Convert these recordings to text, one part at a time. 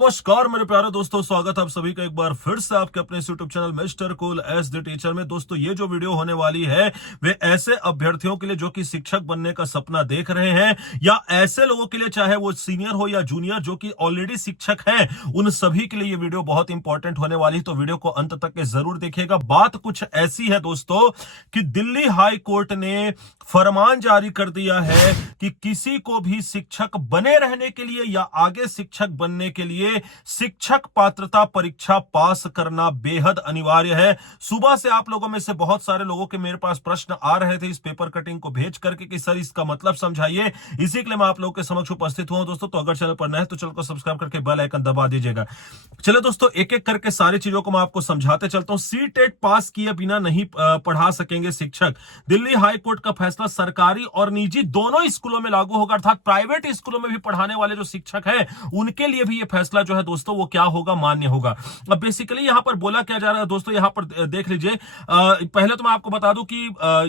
नमस्कार मेरे प्यारे दोस्तों, स्वागत है आप सभी का एक बार फिर से आपके अपने YouTube channel mister cool as the teacher में। दोस्तों ये जो वीडियो होने वाली है वे ऐसे अभ्यर्थियों के लिए जो कि शिक्षक बनने का सपना देख रहे हैं, या ऐसे लोगों के लिए चाहे वो सीनियर हो या जूनियर जो कि ऑलरेडी शिक्षक हैं, उन सभी के लिए ये वीडियो बहुत इंपॉर्टेंट होने वाली है। तो वीडियो को अंत तक के जरूर देखिएगा। बात कुछ ऐसी है दोस्तों कि दिल्ली हाई कोर्ट ने फरमान जारी कर दिया है कि किसी को भी शिक्षक बने रहने के लिए या आगे शिक्षक बनने के लिए शिक्षक पात्रता परीक्षा पास करना बेहद अनिवार्य है। सुबह से आप लोगों में से बहुत सारे लोगों के मेरे पास प्रश्न आ रहे थे इस पेपर कटिंग को भेज करके कि सर इसका मतलब समझाइए। इसी के लिए मैं आप लोगों के समक्ष उपस्थित हुआ दोस्तों। तो अगर चैनल पर नए हैं तो चैनल को सब्सक्राइब करके बेल आइकन दबा दीजिएगा। चलो दोस्तों, एक एक करके सारी चीजों को मैं आपको समझाते चलता हूं। सीटेट पास किए बिना नहीं पढ़ा सकेंगे शिक्षक। दिल्ली हाई कोर्ट का फैसला सरकारी और निजी दोनों स्कूलों में लागू होगा, अर्थात प्राइवेट स्कूलों में भी पढ़ाने वाले जो शिक्षक हैं उनके लिए भी यह फैसला जो है दोस्तों वो क्या होगा, मान्य होगा। अब बेसिकली यहां पर बोला क्या जा रहा है दोस्तों, यहां पर देख लीजिए। पहले तो मैं आपको बता दूं कि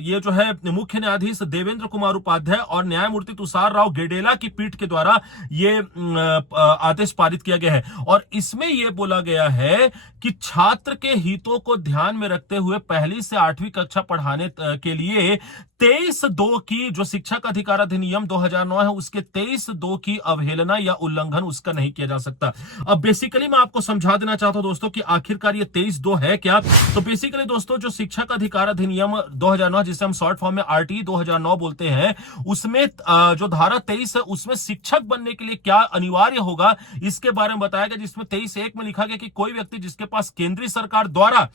ये जो है मुख्य न्यायाधीश देवेंद्र कुमार उपाध्याय और न्यायमूर्ति तुषार राव गेडेला की पीठ के द्वारा ये आदेश पारित किया गया है। और इसमें यह बोला गया है कि छात्र के हितों को ध्यान में रखते हुए पहली से 8वीं कक्षा पढ़ाने के लिए 23(2) की जो शिक्षक अधिकार अधिनियम 2009 है उसके 23(2) की अवहेलना या उल्लंघन उसका नहीं किया जा सकता। अब बेसिकली मैं आपको समझा देना चाहता हूं दोस्तों कि आखिरकार ये 23(2) है क्या। तो बेसिकली दोस्तों जो शिक्षक अधिकार अधिनियम 2009 जिसे हम शॉर्ट फॉर्म में आरटी 2009 बोलते हैं, उसमें जो धारा 23 है उसमें शिक्षक बनने के लिए क्या अनिवार्य होगा इसके बारे में बताया गया, जिसमें 23(1) में लिखा गया कि कोई व्यक्ति जिसके पास केंद्रीय सरकार द्वारा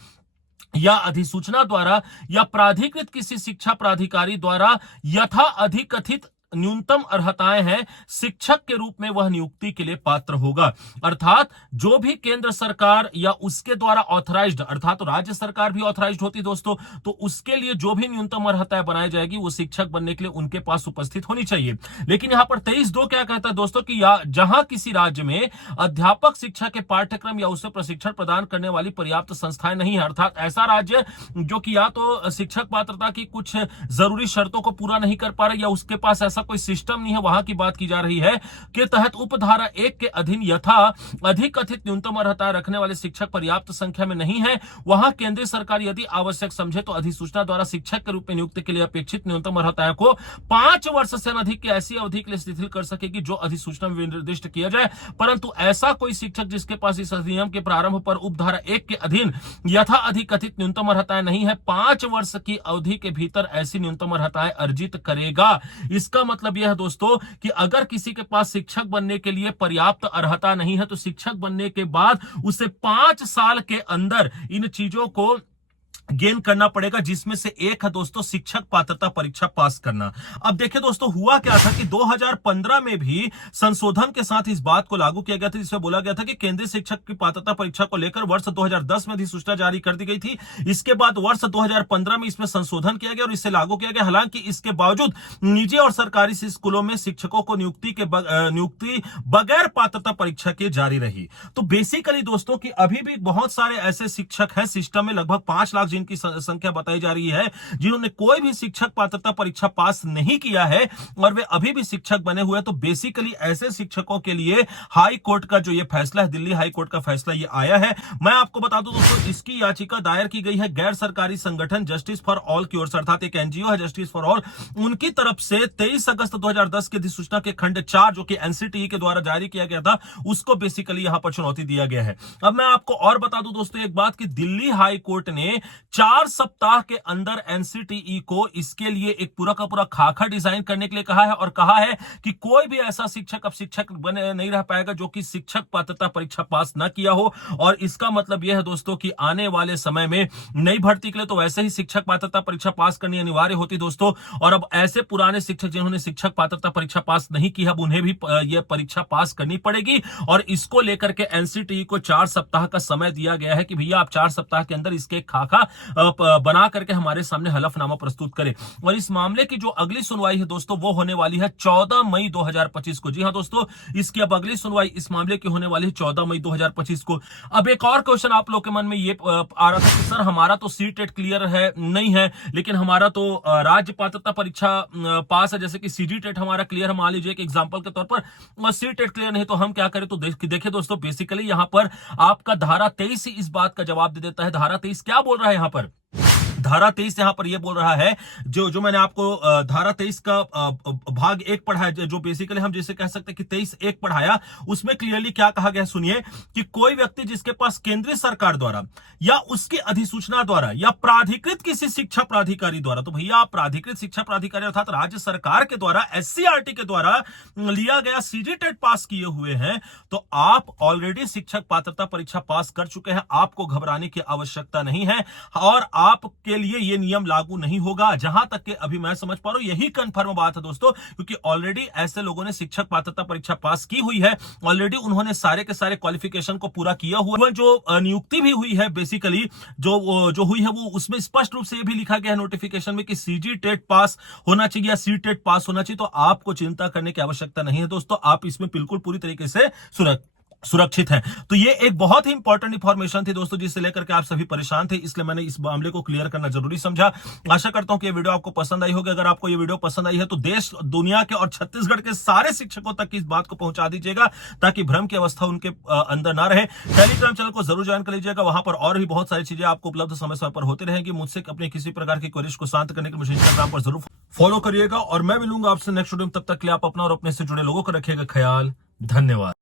या अधिसूचना द्वारा या प्राधिकृत किसी शिक्षा प्राधिकारी द्वारा यथा अधिकथित न्यूनतम अर्हताएं हैं, शिक्षक के रूप में वह नियुक्ति के लिए पात्र होगा। अर्थात जो भी केंद्र सरकार या उसके द्वारा ऑथराइज्ड, अर्थात तो राज्य सरकार भी ऑथराइज्ड होती दोस्तों, तो उसके लिए जो भी न्यूनतम अर्हताएं बनाई जाएगी वो शिक्षक बनने के लिए उनके पास उपस्थित होनी चाहिए। लेकिन यहां पर 23(2) क्या कहता है दोस्तों कि जहां किसी राज्य में अध्यापक शिक्षा के पाठ्यक्रम या उसे प्रशिक्षण प्रदान करने वाली पर्याप्त संस्थाएं नहीं है, अर्थात ऐसा राज्य जो कि या तो शिक्षक पात्रता की कुछ जरूरी शर्तों को पूरा नहीं कर पा रहा या उसके पास ऐसा कोई सिस्टम नहीं है, वहां की बात की जा रही है के तहत उपधारा 1 के अधीन यथा अधिकथित न्यूनतम अर्हता रखने वाले शिक्षक पर्याप्त संख्या में नहीं है, वहां केंद्रीय सरकार यदि आवश्यक समझे तो अधिसूचना द्वारा शिक्षक के रूप में नियुक्ति के लिए अपेक्षित न्यूनतम अर्हता को 5 वर्ष से अधिक की ऐसी अवधि के लिए शिथिल कर सकेगी जो अधिसूचना में निर्दिष्ट किया जाए। परंतु ऐसा कोई शिक्षक जिसके पास इस अधिनियम के प्रारंभ पर उपधारा 1 के अधीन यथा अधिकथित न्यूनतम अर्हताएं नहीं है, 5 वर्ष की अवधि के भीतर ऐसी न्यूनतम अर्हताएं अर्जित करेगा। इसका मतलब यह है दोस्तों कि अगर किसी के पास शिक्षक बनने के लिए पर्याप्त अर्हता नहीं है तो शिक्षक बनने के बाद उसे 5 साल के अंदर इन चीजों को गेन करना पड़ेगा, जिसमें से एक है दोस्तों शिक्षक पात्रता परीक्षा पास करना। अब देखिए दोस्तों हुआ क्या था कि 2015 में भी संशोधन के साथ इस बात को लागू किया गया था, जिसमें बोला गया था कि केंद्रीय शिक्षक की पात्रता परीक्षा को लेकर वर्ष 2010 में अधिसूचना जारी कर दी गई थी। इसके बाद वर्ष 2015 में इसमें संशोधन किया गया और इसे लागू किया गया। हालांकि इसके बावजूद निजी और सरकारी स्कूलों में शिक्षकों को नियुक्ति बगैर पात्रता परीक्षा के जारी रही। तो बेसिकली दोस्तों कि अभी भी बहुत सारे ऐसे शिक्षक हैं सिस्टम में, लगभग 5 लाख जिनकी संख्या बताई जा रही है, जिन्होंने कोई भी शिक्षक पात्रता परीक्षा पास नहीं किया है और वे अभी भी शिक्षक बने हुए हैं। तो बेसिकली ऐसे शिक्षकों के लिए हाई कोर्ट का जो ये फैसला है, दिल्ली हाई कोर्ट का फैसला ये आया है। मैं आपको बता दूं दोस्तों, इसकी याचिका दायर की गई है गैर सरकारी संगठन जस्टिस फॉर ऑल की ओर से, अर्थात एक एनजीओ है जस्टिस फॉर ऑल, उनकी तरफ से 23 अगस्त 2010 की अधिसूचना के खंड 4 जो कि एनसीटीई के द्वारा जारी किया गया था उसको बेसिकली यहां पर चुनौती दिया गया है। अब मैं आपको और बता दूं दोस्तों एक बात कि दिल्ली हाई कोर्ट ने 4 सप्ताह के अंदर एनसीटीई को इसके लिए एक पूरा का पूरा खाका डिजाइन करने के लिए कहा है और कहा है कि कोई भी ऐसा शिक्षक अब शिक्षक बने नहीं रह पाएगा जो कि शिक्षक पात्रता परीक्षा पास ना किया हो। और इसका मतलब यह है दोस्तों कि आने वाले समय में नई भर्ती के लिए तो वैसे ही शिक्षक पात्रता परीक्षा पास करनी अनिवार्य होती दोस्तों, और अब ऐसे पुराने शिक्षक जिन्होंने शिक्षक पात्रता परीक्षा पास नहीं की अब उन्हें भी यह परीक्षा पास करनी पड़ेगी। और इसको लेकर के एनसीटीई को 4 सप्ताह का समय दिया गया है कि भैया आप 4 सप्ताह के अंदर इसके खाका बना करके हमारे सामने हलफनामा प्रस्तुत करे। और इस मामले की जो अगली सुनवाई है दोस्तों वो होने वाली है 14 मई 2025 को। जी हां दोस्तों, इसकी अब अगली सुनवाई इस मामले की होने वाली है 14 मई 2025 को। अब एक और क्वेश्चन आप लोग के मन में ये आ रहा था कि सर हमारा तो सी टेट क्लियर है नहीं है, लेकिन हमारा तो राज्य पात्रता परीक्षा पास है, जैसे कि सीजी टेट हमारा क्लियर है, मान लीजिए एक एग्जांपल के तौर पर, और सी टेट क्लियर नहीं, तो हम क्या करें? तो देखिए दोस्तों, बेसिकली यहां पर आपका धारा 23 ही इस बात का जवाब दे देता है। धारा 23 क्या बोल रहा है यहां पर? धारा 23 यहां पर यह बोल रहा है, जो मैंने आपको धारा 23 का भाग 1 पढ़ाया, जो बेसिकली हम जैसे कह सकते हैं कि 23(1) पढ़ाया, उसमें क्लियरली क्या कहा गया सुनिए, कि कोई व्यक्ति जिसके पास केंद्रीय सरकार द्वारा या उसकी अधिसूचना द्वारा या प्राधिकृत किसी शिक्षा प्राधिकारी द्वारा, तो भैया आप प्राधिकृत शिक्षा प्राधिकारी अर्थात राज्य सरकार के द्वारा, एससीईआरटी के द्वारा लिया गया सीजी टेट पास किए हुए हैं, तो आप ऑलरेडी शिक्षक पात्रता परीक्षा पास कर चुके हैं, आपको घबराने की आवश्यकता नहीं है और आपके लिए यह नियम लागू नहीं होगा। जहां तक कि अभी मैं समझ पा रहा हूं यही कंफर्म बात है दोस्तों, क्योंकि ऑलरेडी ऐसे लोगों ने शिक्षक पात्रता परीक्षा पास की हुई है, ऑलरेडी उन्होंने सारे के सारे क्वालिफिकेशन को पूरा किया हुआ है। जो नियुक्ति भी हुई है बेसिकली जो हुई है, वो उसमें स्पष्ट रूप से यह भी लिखा गया है नोटिफिकेशन में कि सीजी टेट पास होना चाहिए या सी टेट पास होना चाहिए। तो आपको चिंता करने की आवश्यकता नहीं है दोस्तों, आप इसमें बिल्कुल पूरी तरीके से सुरक्षित है। तो ये एक बहुत ही इंपॉर्टेंट इंफॉर्मेशन थी दोस्तों, जिससे लेकर के आप सभी परेशान थे, इसलिए मैंने इस मामले को क्लियर करना जरूरी समझा। आशा करता हूं कि ये वीडियो आपको पसंद आई होगी। अगर आपको ये वीडियो पसंद आई है तो देश दुनिया के और छत्तीसगढ़ के सारे शिक्षकों तक इस बात को पहुंचा दीजिएगा, ताकि भ्रम की अवस्था उनके अंदर ना रहे। टेलीग्राम चैनल को जरूर ज्वाइन कर लीजिएगा, वहां पर और भी बहुत सारी चीजें आपको उपलब्ध समय समय पर होती रहेंगी। मुझसे अपने किसी प्रकार की क्वेरीज को शांत करने के लिए मुझे इंस्टाग्राम पर जरूर फॉलो करिएगा, और मैं मिलूंगा आपसे नेक्स्ट वीडियो में। तब तक के लिए आप अपना और अपने से जुड़े लोगों को रखिएगा ख्याल। धन्यवाद।